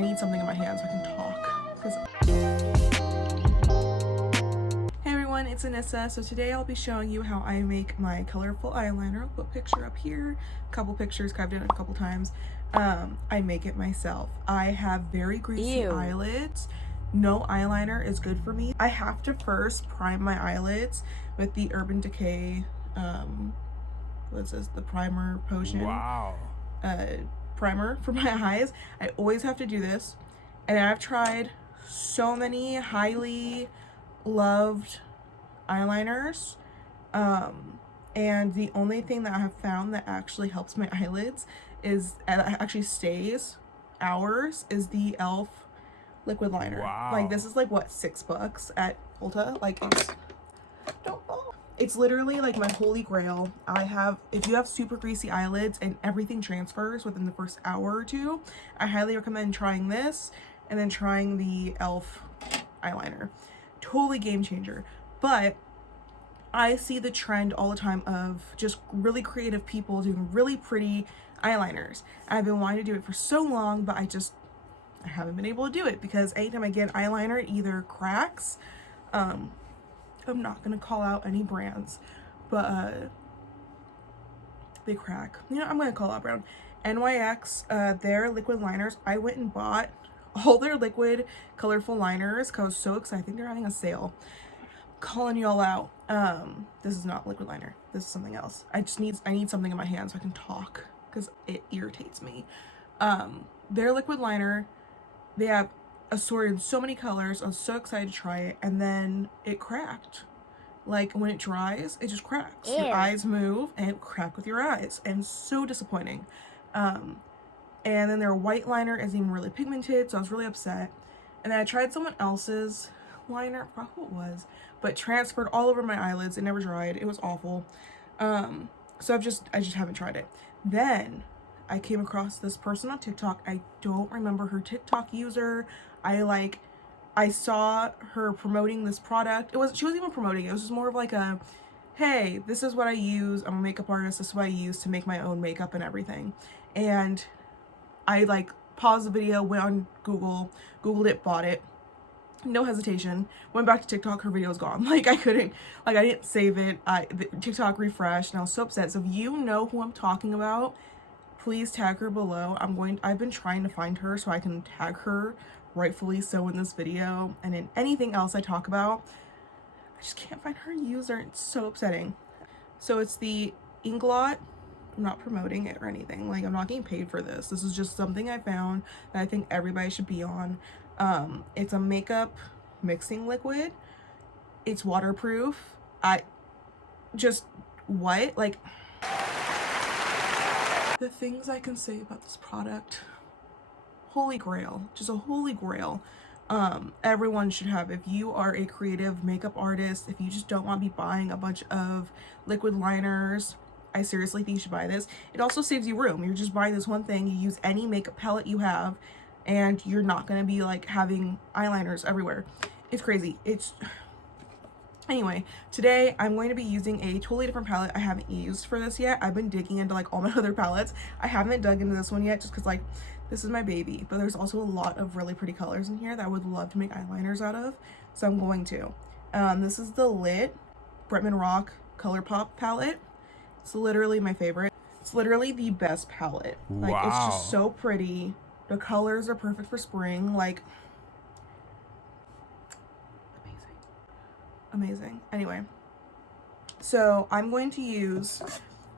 need something in my hand so I can talk. Hey everyone, it's Annisa. So today I'll be showing you how I make my colorful eyeliner. I'll put a picture up here, a couple pictures, 'cause I've done it a couple times. I make it myself. I have very greasy eyelids. No eyeliner is good for me. I have to first prime my eyelids with the Urban Decay, what's this, the primer potion. Wow. Primer for my eyes. I always have to do this, and I've tried so many highly loved eyeliners, and the only thing that I have found that actually helps my eyelids is, and actually stays hours, is the e.l.f. liquid liner. Wow. Like, this is like what, $6 at Ulta. Like, it's, don't fall. It's literally like my holy grail. If you have super greasy eyelids and everything transfers within the first hour or two, I highly recommend trying this and then trying the e.l.f. eyeliner. Totally game changer. But I see the trend all the time of just really creative people doing really pretty eyeliners. I've been wanting to do it for so long, but I haven't been able to do it because anytime I get eyeliner, it either cracks. I'm not gonna call out any brands, but they crack. You know, I'm gonna call out brand NYX. Their liquid liners, I went and bought all their liquid colorful liners because I was so excited. I think they're having a sale. Calling y'all out. This is not liquid liner. This is something else. I need something in my hand so I can talk because it irritates me. Their liquid liner, they have assorted in so many colors. I was so excited to try it, and then it cracked. Like, when it dries, it just cracks. Ew. Your eyes move and it crack with your eyes, and so disappointing. And then their white liner isn't even really pigmented, so I was really upset. And then I tried someone else's liner, I forgot who it was, but transferred all over my eyelids. It never dried. It was awful. So I just haven't tried it. Then I came across this person on TikTok. I don't remember her TikTok user. I saw her promoting this product. She wasn't even promoting it. It was just more of like a, hey, this is what I use. I'm a makeup artist. This is what I use to make my own makeup and everything. And I like paused the video, went on Googled it, bought it. No hesitation. Went back to TikTok, her video was gone. Like, I didn't save it. TikTok refreshed, and I was so upset. So if you know who I'm talking about, please tag her below. I've been trying to find her so I can tag her rightfully so in this video and in anything else I talk about. I just can't find her user. It's so upsetting. So it's the Inglot. I'm not promoting it or anything. Like, I'm not getting paid for this. This is just something I found that I think everybody should be on. It's a makeup mixing liquid. It's waterproof. Like, the things I can say about this product, holy grail, just a holy grail. Everyone should have. If you are a creative makeup artist, if you just don't want to be buying a bunch of liquid liners, I seriously think you should buy this. It also saves you room. You're just buying this one thing. You use any makeup palette you have, and you're not going to be like having eyeliners everywhere. It's crazy. Anyway, today I'm going to be using a totally different palette I haven't used for this yet. I've been digging into like all my other palettes. I haven't dug into this one yet just because like this is my baby, but there's also a lot of really pretty colors in here that I would love to make eyeliners out of, so I'm going to. This is the Lit Bretman Rock ColourPop palette. It's literally my favorite. It's literally the best palette. Like, wow. It's just so pretty. The colors are perfect for spring. Like, amazing. Anyway, so I'm going to use,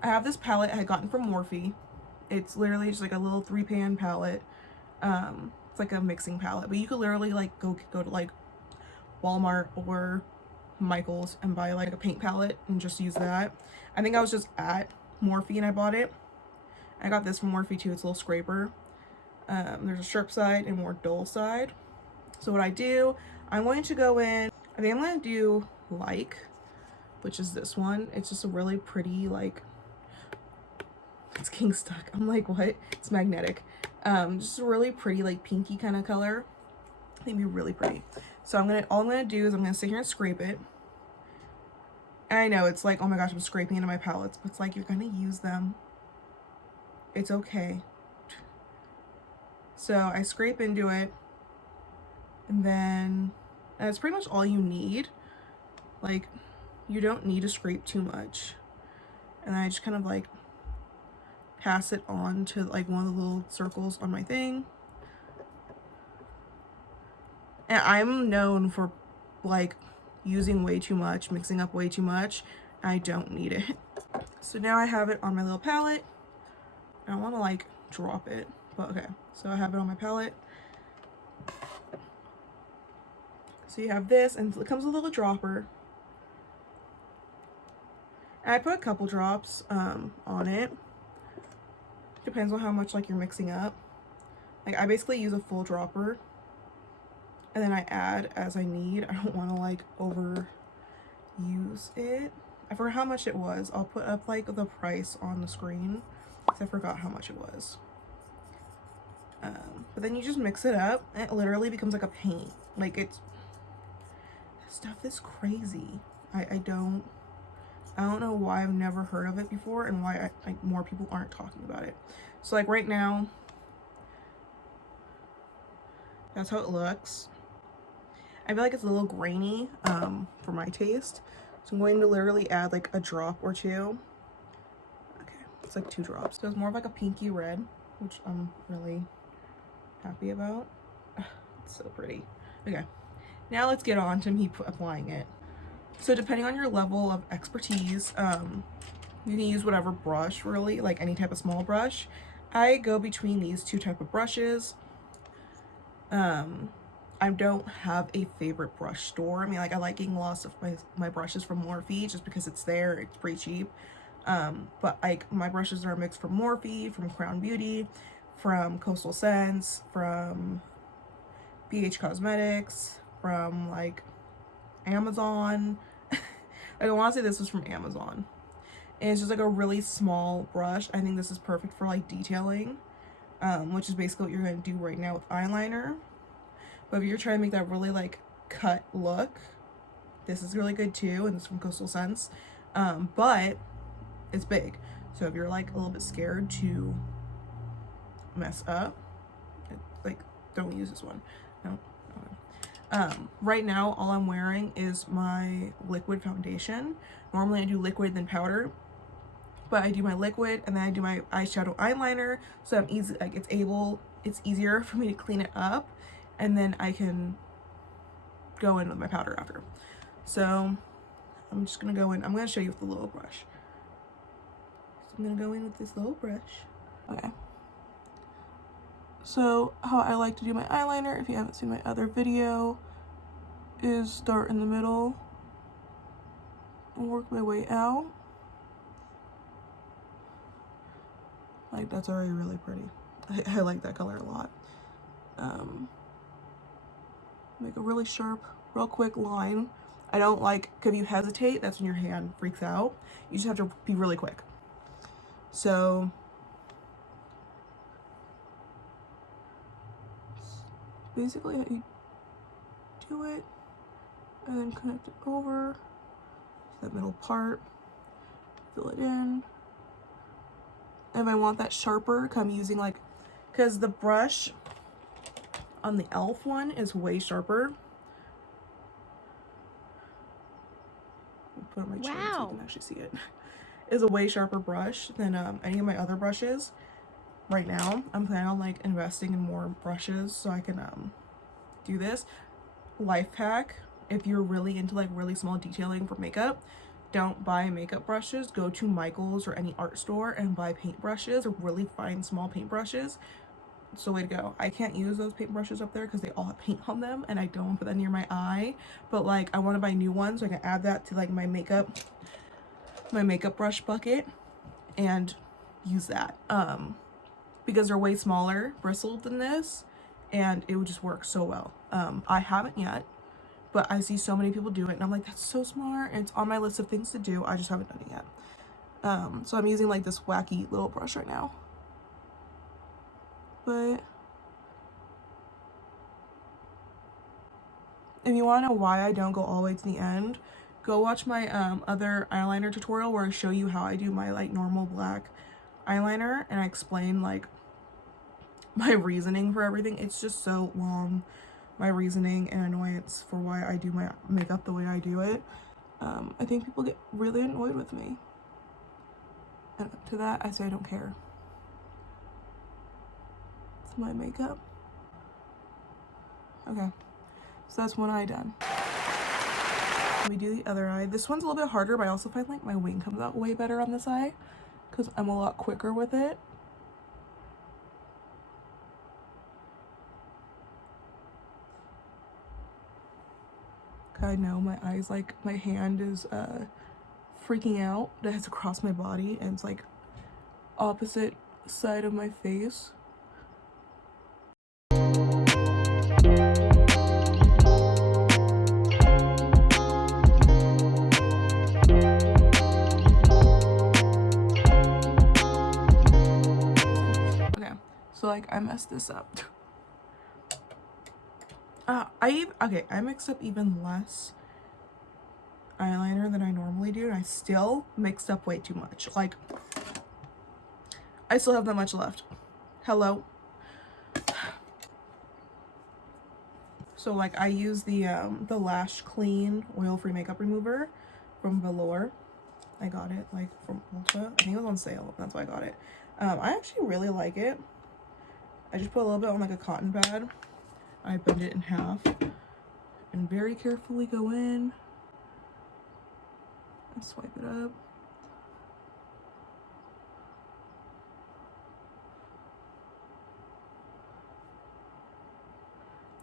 I have this palette I had gotten from Morphe. It's literally just like a little 3-pan palette. It's like a mixing palette, but you could literally like go to like Walmart or Michael's and buy like a paint palette and just use that. I think I was just at Morphe and I bought it. I got this from Morphe too. It's a little scraper. There's a sharp side and more dull side. So what I do, I'm going to go in, I think I'm going to do Like, which is this one. It's just a really pretty, like, it's getting stuck. I'm like, what? It's magnetic. Just a really pretty, like, pinky kind of color. I think it'd be really pretty. So all I'm gonna do is I'm gonna sit here and scrape it. And I know it's like, oh my gosh, I'm scraping into my palettes, but it's like, you're gonna use them. It's okay. So I scrape into it, and then that's pretty much all you need. Like, you don't need to scrape too much. And I just kind of like pass it on to like one of the little circles on my thing. And I'm known for like using way too much, mixing up way too much. I don't need it. So now I have it on my little palette. I don't want to like drop it, but okay. So I have it on my palette. So you have this, and it comes with a little dropper. And I put a couple drops on it. Depends on how much like you're mixing up. Like I basically use a full dropper, and then I add as I need. I don't want to like overuse it. I forgot how much it was. I'll put up like the price on the screen because I forgot how much it was. But then you just mix it up, and it literally becomes like a paint. Like it's stuff is crazy. I don't know why I've never heard of it before and why more people aren't talking about it. So like right now, that's how it looks. I feel like it's a little grainy for my taste. So I'm going to literally add like a drop or two. Okay, it's like 2 drops. So it's more of like a pinky red, which I'm really happy about. It's so pretty. Okay, now let's get on to me applying it. So depending on your level of expertise, you can use whatever brush really, like any type of small brush. I go between these 2 type of brushes. I don't have a favorite brush store. I mean, like I like getting lots of my brushes from Morphe just because it's there, it's pretty cheap. But like my brushes are mixed from Morphe, from Crown Beauty, from Coastal Scents, from BH Cosmetics, from like Amazon. I want to say this was from Amazon. And it's just like a really small brush. I think this is perfect for like detailing, which is basically what you're going to do right now with eyeliner. But if you're trying to make that really like cut look, this is really good too, and it's from Coastal Scents. But it's big. So if you're like a little bit scared to mess up, like don't use this one. No. Right now all I'm wearing is my liquid foundation. Normally I do liquid then powder, but I do my liquid and then I do my eyeshadow eyeliner, so I'm easy, like it's easier for me to clean it up, and then I can go in with my powder after. So I'm just gonna go in. I'm gonna show you with the little brush. So I'm gonna go in with this little brush. Okay. So how I like to do my eyeliner, if you haven't seen my other video, is start in the middle and work my way out. Like that's already really pretty. I like that color a lot. Make a really sharp, real quick line. I don't like, if you hesitate, that's when your hand freaks out. You just have to be really quick. So basically how you do it, and then connect it over that middle part, fill it in. And if I want that sharper, I'm using like, because the brush on the e.l.f. one is way sharper. Put it on my chin so you can actually see it. Is a way sharper brush than any of my other brushes. Right now, I'm planning on like investing in more brushes so I can do this. Life hack: if you're really into like really small detailing for makeup, don't buy makeup brushes. Go to Michael's or any art store and buy paint brushes, or really fine small paint brushes. It's the way to go. I can't use those paint brushes up there because they all have paint on them, and I don't want to put that near my eye. But like I want to buy new ones so I can add that to like my makeup brush bucket and use that. Because they're way smaller bristled than this, and it would just work so well. I haven't yet, but I see so many people do it, and I'm like, that's so smart, and it's on my list of things to do. I just haven't done it yet. So I'm using like this wacky little brush right now. But if you want to know why I don't go all the way to the end, go watch my other eyeliner tutorial where I show you how I do my like normal black eyeliner, and I explain like my reasoning for everything. It's just so long, my reasoning and annoyance for why I do my makeup the way I do it. I think people get really annoyed with me. And to that, I say I don't care. It's my makeup. Okay, so that's one eye done. We do the other eye. This one's a little bit harder, but I also find like my wing comes out way better on this eye because I'm a lot quicker with it. I know my eyes, like my hand is freaking out that has to cross my body, and it's like opposite side of my face. Okay, so like I messed this up. I mixed up even less eyeliner than I normally do, and I still mixed up way too much. Like, I still have that much left. Hello. So like I use the Lash Clean oil-free makeup remover from Velour. I got it like from Ulta. I think it was on sale. That's why I got it. I actually really like it. I just put a little bit on like a cotton pad. I bend it in half and very carefully go in and swipe it up.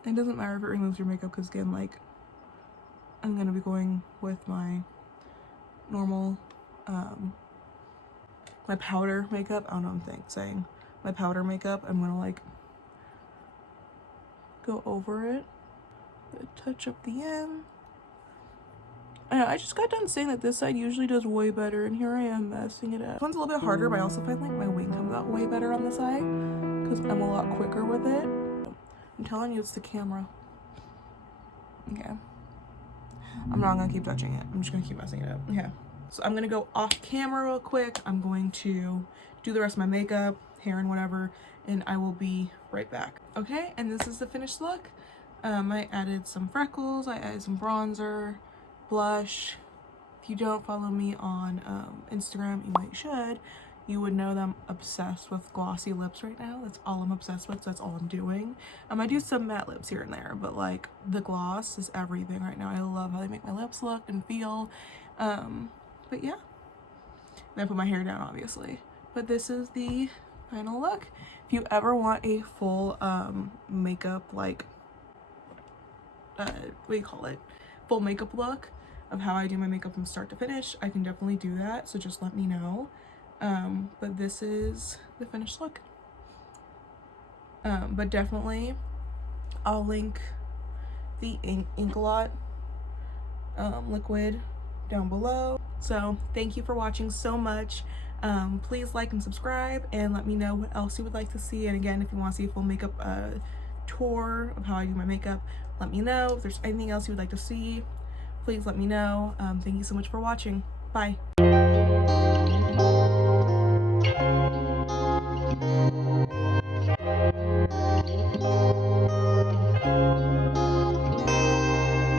It doesn't matter if it removes your makeup because, again, like, I'm gonna be going with my normal my powder makeup. I don't know what I'm saying. My powder makeup. I'm gonna like go over it, touch up the end. I know, I just got done saying that this side usually does way better, and here I am messing it up. This one's a little bit harder, but I also find like my wing comes out way better on this eye because I'm a lot quicker with it. I'm telling you, it's the camera. Okay. I'm not gonna keep touching it. I'm just gonna keep messing it up. Okay. So I'm gonna go off camera real quick. I'm going to do the rest of my makeup, hair and whatever, and I will be right back. Okay, and this is the finished look. I added some freckles, I added some bronzer, blush. If you don't follow me on Instagram, you might should. You would know that I'm obsessed with glossy lips right now. That's all I'm obsessed with, so that's all I'm doing. I do some matte lips here and there, but like the gloss is everything right now. I love how they make my lips look and feel. But yeah, and I put my hair down obviously. But this is the final look. If you ever want a full makeup, like what do you call it? Full makeup look of how I do my makeup from start to finish, I can definitely do that, so just let me know. But this is the finished look. But definitely I'll link the Ink-A-Lot liquid down below. So thank you for watching so much. Please like and subscribe and let me know what else you would like to see. And again, if you want to see a full makeup tour of how I do my makeup, let me know. If there's anything else you would like to see, please let me know. Thank you so much for watching. Bye.